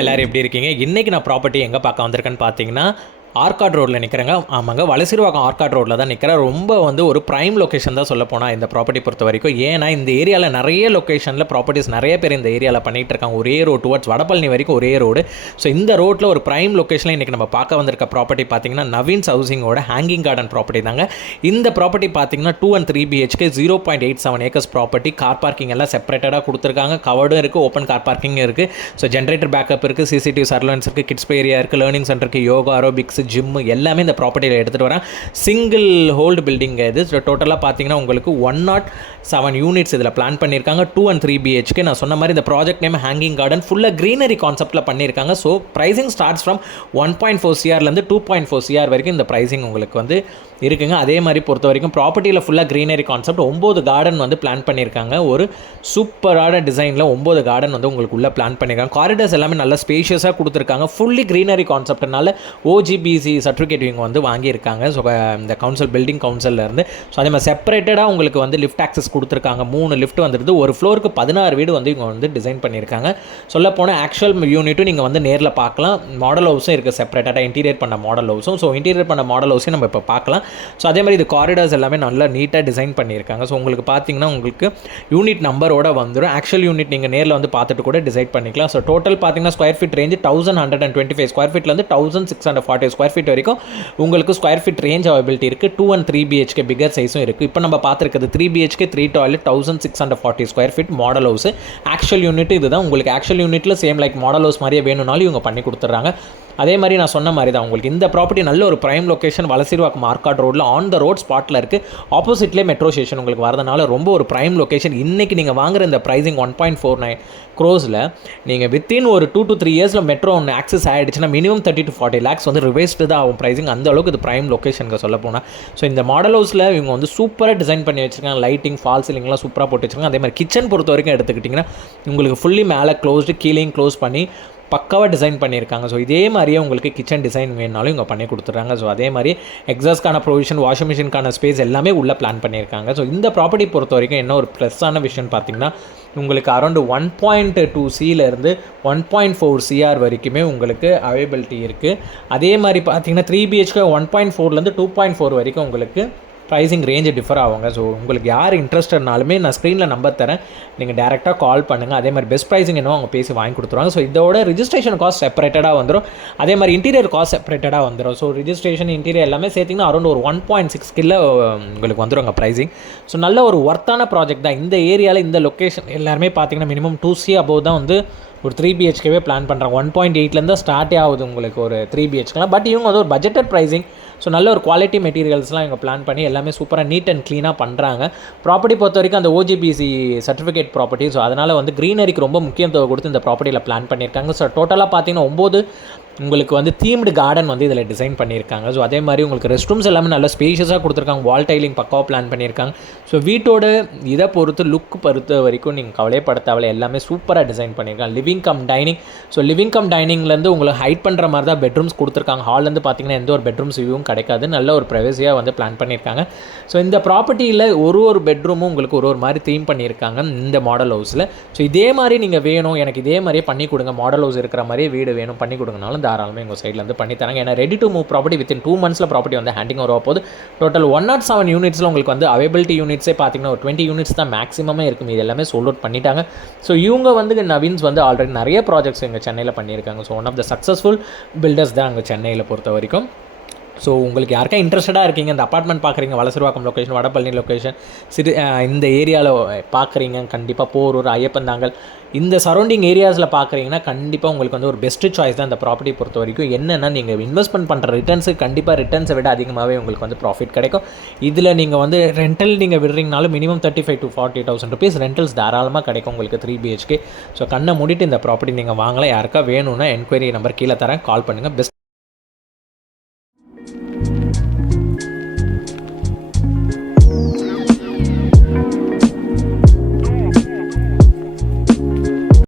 எல்லாரும் எப்படி இருக்கீங்க? இன்றைக்கி நான் ப்ராப்பர்ட்டி எங்கே பார்க்க வந்திருக்கேன்னு பார்த்தீங்கன்னா ஆர்காட் ரோட்டில் நிற்கிறேங்க. ஆமாங்க, வலசீர்வாக்கம் ஆர்காட் ரோட்டில் தான் நிற்கிறேன். ரொம்ப ஒரு ப்ரைம் லொக்கேஷன் தான் சொல்ல போனால் இந்த ப்ராப்பர்ட்டி பொறுத்த வரைக்கும். ஏன்னா இந்த ஏரியாவில் நிறைய லொக்கேஷனில் ப்ராப்பர்ட்டிஸ் நிறைய பேர் இந்த ஏரியாவில் பண்ணிகிட்டு இருக்காங்க. ஒரே ரோடு டுவர்ட்ஸ் வடபழனி வரைக்கும் ஒரே ரோடு. ஸோ இந்த ரோட்டில் ஒரு ப்ரைம் லொக்கேஷனில் இன்றைக்கி நம்ம பார்க்க வந்திருக்க ப்ராப்பர்ட்டி பார்த்தீங்கன்னா நவீன்ஸ் ஹவுசிங்கோட ஹேங்கிங் கார்டன் ப்ராப்பர்ட்டி தாங்க. இந்த ப்ராப்பர்ட்டி பார்த்தீங்கன்னா 2 and 3 BHK 0.87 acres property. Car parking எல்லாம் செப்பரேட்டடாக கொடுத்துருக்காங்க. கவர்டும் இருக்குது, ஓப்பன் கார் பார்க்கிங் இருக்குது. ஸோ ஜென்ரேட்டர் பேக்கப் இருக்குது, CCTV சர்வலன்ஸ் இருக்குது, கிட்ஸ் ஏரியா இருக்குது, லேர்னிங் சென்டர் இருக்குது, யோகா ஆரோபிக்ஸ் ஜிம் எல்லாமே இந்த ப்ராப்பர்ட்டியில் எடுத்துகிட்டு வரேன். சிங்கிள் ஹோல்டு பில்டிங் இது. டோட்டலாக பார்த்தீங்கன்னா உங்களுக்கு 107 யூனிட்ஸ் இதில் பிளான் பண்ணியிருக்காங்க. 2 and 3 BHK. நான் சொன்ன மாதிரி இந்த ப்ராஜெக்ட் நேம் ஹேங்கிங் கார்டன் ஃபுல்லாக க்ரீனரி கான்செப்ட்டில் பண்ணியிருக்காங்க. So pricing starts from 1.4 CRலேருந்து 2.4 CR வரைக்கும் இந்த ப்ரைசிங் உங்களுக்கு இருக்குங்க. அதே மாதிரி பொறுத்த வரைக்கும் ப்ராப்பர்ட்டியில் ஃபுல்லாக க்ரீனரி கான்செப்ட் 9 கார்டன் பிளான் பண்ணியிருக்காங்க. ஒரு சூப்பரான டிசைனில் 9 கார்டன் உங்களுக்கு உள்ளே பிளான் பண்ணியிருக்காங்க. காரிடர்ஸ் எல்லாமே நல்ல ஸ்பேஷியஸாக கொடுத்துருக்காங்க. ஃபுல்லி க்ரீனரி கான்செப்ட்னால OGBC சர்டிஃபிகேட் இவங்க வாங்கியிருக்காங்க. ஸோ இந்த கவுன்சில் பில்டிங் கவுன்சிலேருந்து. ஸோ அதே மாதிரி செப்பரேட்டடாக உங்களுக்கு லிஃப்ட் ஆக்சஸ் கொடுத்துருக்காங்க. 3 லிஃப்ட் வந்துடுது. ஒரு ஃப்ளோருக்கு 16 வீடு இவங்க டிசைன் பண்ணியிருக்காங்க. சொல்லப்போனால் ஆக்சுவல் யூனிட்டும் நீங்கள் நேரில் பார்க்கலாம். மாடல் ஹவுஸும் இருக்குது செப்பரேட்டாக இன்டீரியர் பண்ண மாடல் ஹவுஸும். ஸோ இன்டீரியர் பண்ண மாடல் ஹவுஸையும் நம்ம இப்போ பார்க்கலாம். ஸோ அதே மாதிரி இது காரிடார்ஸ் எல்லாமே நல்லா நீட்டாக டிசைன் பண்ணியிருக்காங்க. ஸோ உங்களுக்கு பார்த்தீங்கன்னா உங்களுக்கு யூனிட் நம்பரோட வந்துடும். ஆக்சுவல் யூனிட் நீங்கள் நேரில் பார்த்துட்டு கூட டிசைட் பண்ணிக்கலாம். ஸோ டோட்டல் பார்த்தீங்கன்னா ஸ்கொயர் ஃபீட் ரேஞ்சு 1125 ஸ்கொயர் ஃபீட்லேருந்து 1640 ஸ்கொயர் ஃபீட் வரைக்கும் உங்களுக்கு ஸ்கொயர் ஃபீட் ரேஞ்ச் அவைபிலிட்டி இருக்குது. 2 and 3 BHK பிகர் சைஸும் இருக்குது. இப்போ நம்ம பார்த்துருக்குது 3 BHK 3 toilet 1640 square feet model house. Actual unit இதுதான். உங்களுக்கு ஆக்சுவல் யூனிட்டில் சேம் லைக் மாடல் ஹவுஸ் மாதிரியே வேணும்னாலும் இவங்க பண்ணி கொடுத்துட்றாங்க. அதே மாதிரி நான் சொன்ன மாதிரி தான் உங்களுக்கு இந்த ப்ராப்பர்ட்டி நல்ல ஒரு ப்ரைம் லொக்கேஷன் வலசீர்வாக்கம் ஆர்காட் ரோட்டில் ஆன் த ரோட் ஸ்பாட்டில் இருக்குது. ஆப்போசிட்லேயே மெட்ரோ ஸ்டேஷன் உங்களுக்கு வரதுனால ரொம்ப ஒரு ப்ரைம் லொக்கேஷன். இன்றைக்கி நீங்கள் வாங்குற இந்த ப்ரைஸிங் 1.49 crores நீங்கள் வித்தின் ஒரு 2 to 3 இயர்ஸில் மெட்ரோ ஒன்று ஆக்சஸ் ஆகிடுச்சுன்னா மினிமம் 30 to 40 lakhs ரிவைஸ்டு தான் ஆகும் ப்ரைஸிங். அந்த அளவுக்கு இது ப்ரைம் லொக்கேஷனுக்கு சொல்ல போனால். ஸோ இந்த மாடல் ஹவுஸில் இவங்க சூப்பராக டிசைன் பண்ணி வச்சுருக்காங்க. லைட்டிங் ஃபால் சீலிங்லாம் சூப்பராக போட்டு வச்சுருக்காங்க. அதே மாதிரி கிச்சன் பொறுத்த வரைக்கும் எடுத்துக்கிட்டிங்கன்னா உங்களுக்கு ஃபுல்லி மேலே க்ளோஸ்டு கீழேயும் க்ளோஸ் பண்ணி பக்காவாக டிசைன் பண்ணியிருக்காங்க. ஸோ இதே மாதிரியே உங்களுக்கு கிச்சன் டிசைன் வேணுனாலும் இவங்க பண்ணி கொடுத்துட்றாங்க. ஸோ அதே மாதிரி எக்ஸாஸ்ட்கான ப்ரொவிஷன், வாஷிங் மிஷினுக்கான ஸ்பேஸ் எல்லாமே உள்ளே பிளான் பண்ணியிருக்காங்க. ஸோ இந்த ப்ராப்பர்ட்டி பொறுத்த வரைக்கும் என்ன ஒரு ப்ளஸ்ஸான விஷயம் பார்த்தீங்கன்னா உங்களுக்கு அரௌண்டு 1.2 Cலேருந்து 1.4 CR வரைக்குமே உங்களுக்கு அவைபிலிட்டி இருக்குது. அதே மாதிரி பார்த்தீங்கன்னா 3 BHK 1.4லேருந்து 2.4 வரைக்கும் உங்களுக்கு ப்ரைஸிங் ரேஞ்சு டிஃபர் ஆகுங்க. ஸோ உங்களுக்கு யார் இன்ட்ரெஸ்டட்னாலுமே நான் ஸ்க்ரீனில் நம்பர் தரேன், நீங்கள் டேரெக்டாக கால் பண்ணுங்கள். அதே மாதிரி பெஸ்ட் ப்ரைஸிங் என்னவோ அவங்க பேசி வாங்கி கொடுத்துருவாங்க. ஸோ இதோட ரிஜிஸ்ட்ரேஷன் காஸ்ட் செப்பரேட்டடாக வந்துடும். அதே மாதிரி இன்டீரியர் காஸ்ட் செப்பரேட்டடாக வந்துடும். ஸோ ரிஜிஸ்ட்ரேஷன் இன்டீரியர் எல்லாமே சேர்த்திங்கன்னா அரௌண்ட் ஒரு 1.6 கிலோ உங்களுக்கு வந்துடுங்க ப்ரைஸிங். ஸோ நல்ல ஒரு ஒர்த்தான ப்ராஜெக்ட் தான். இந்த ஏரியாவில் இந்த லொக்கேஷன் எல்லாருமே பார்த்தீங்கன்னா மினிமம் 2 C அபோவ் தான் ஒரு 3 BHKவே பிளான் பண்ணுறாங்க. 1.8லேருந்து ஸ்டார்ட்டே ஆகுது உங்களுக்கு ஒரு 3 BHKலாம். பட் இவங்க ஒரு பட்ஜெட்டட் ப்ரைஸிங். ஸோ நல்ல ஒரு குவாலிட்டி மெட்டீரியல்ஸ்லாம் இவங்க பிளான் பண்ணி எல்லாமே சூப்பராக நீட் அண்ட் க்ளீனாக பண்ணுறாங்க. ப்ராப்பர்ட்டி பொறுத்த வரைக்கும் அந்த OGBC சர்டிஃபிகேட் ப்ராப்பர்ட்டி. ஸோ அதனால் க்ரீனரிக்கு ரொம்ப முக்கியத்துவம் கொடுத்து இந்த ப்ராப்பர்ட்டியில் பிளான் பண்ணியிருக்காங்க. ஸோ டோட்டலாக பார்த்தீங்கன்னா 9 உங்களுக்கு தீம்டு கார்டன் இதில் டிசைன் பண்ணியிருக்காங்க. ஸோ அதே மாதிரி உங்களுக்கு ரெஸ்ட் ரூம்ஸ் எல்லாமே நல்ல ஸ்பேஷியஸாக கொடுத்துருக்காங்க. வால் டைலிங் பக்காவாக பிளான் பண்ணியிருக்காங்க. ஸோ வீட்டோட இதை பொறுத்து லுக் பொறுத்த வரைக்கும் நீங்கள் கவலைப்பட எல்லாமே சூப்பராக டிசைன் பண்ணியிருக்காங்க. Living cum dining. So living cum டைனிங்லேருந்து உங்களுக்கு ஹைட் பண்ணுற மாதிரி தான் பெட்ரூம்ஸ் கொடுத்துருக்காங்க. ஹால்லேருந்து பார்த்தீங்கன்னா எந்த ஒரு பெட்ரூம்ஸ் வியூவும் கிடைக்காது. நல்ல ஒரு ப்ரைவசியாக பிளான் பண்ணியிருக்காங்க. ஸோ இந்த ப்ராப்பர்ட்டியில் ஒரு பெட்ரூமும் உங்களுக்கு ஒரு மாதிரி தீம் பண்ணியிருக்காங்க இந்த மாடல் ஹவுஸில். ஸோ இதே மாதிரி நீங்கள் வேணும், எனக்கு இதே மாதிரியே பண்ணி கொடுங்க, மாடல் ஹவுஸ் இருக்கிற மாதிரியே வீடு வேணும் பண்ணி கொடுங்கனாலும் தாராளமாக எங்கள் சைட்லேருந்து பண்ணி தராங்க. ஏன்னா ready to move property within 2 months property handing over போது. டோட்டல் 107 யூனிட்ஸில் உங்களுக்கு அவைபிலிட்டி யூனிட்ஸே பார்த்தீங்கன்னா ஒரு 20 யூனிட்ஸ் தான் மேக்ஸிமமே இருக்கும். இது எல்லாமே சோல்ட் அவுட் பண்ணிட்டாங்க. ஸோ இவங்க நவீன்ஸ் ஆல்ரெடி நிறைய ப்ராஜெக்ட்ஸ் எங்கள் சென்னையில் பண்ணியிருக்காங்க. So one of the successful builders தான் அங்கே சென்னையில் பொறுத்த வரைக்கும். ஸோ உங்களுக்கு யாருக்கா இன்ட்ரெஸ்டடாக இருக்கீங்க, இந்த அப்பார்ட்மெண்ட் பார்க்குறீங்க, வலசீர்வாக்கம் லொக்கேஷன், வடபழனி லொக்கேஷன், இந்த ஏரியாவில் பார்க்குறீங்க, கண்டிப்பாக போரூர், ஐயப்பந்தாங்கல் இந்த சரௌண்டிங் ஏரியாஸில் பார்க்குறீங்கன்னா கண்டிப்பாக உங்களுக்கு ஒரு பெஸ்ட்டு சாய்ஸ் தான் இந்த ப்ராப்பர்ட்டி பொறுத்த வரைக்கும். என்னென்னா நீங்கள் இன்வெஸ்ட்மெண்ட் பண்ணுற ரிட்டர்ன்ஸு கண்டிப்பாக ரிட்டர்ன்ஸை விட அதிகமாகவே உங்களுக்கு ப்ராஃபிட் கிடைக்கும். இதில் நீங்கள் ரெண்டல் நீங்கள் விடுறீங்கனாலும் மினிமம் 35,000 to 40,000 rupees ரெண்டல்ஸ் தாராளமாக கிடைக்கும் உங்களுக்கு 3 BHK. ஸோ கண்ணை மூடிட்டு இந்த ப்ராப்பர்ட்டி நீங்கள் வாங்கலாம். யாருக்கா வேணும்னா என்கொயரி நம்பர் கீழே தரேன், கால் பண்ணுங்கள். பெஸ்ட்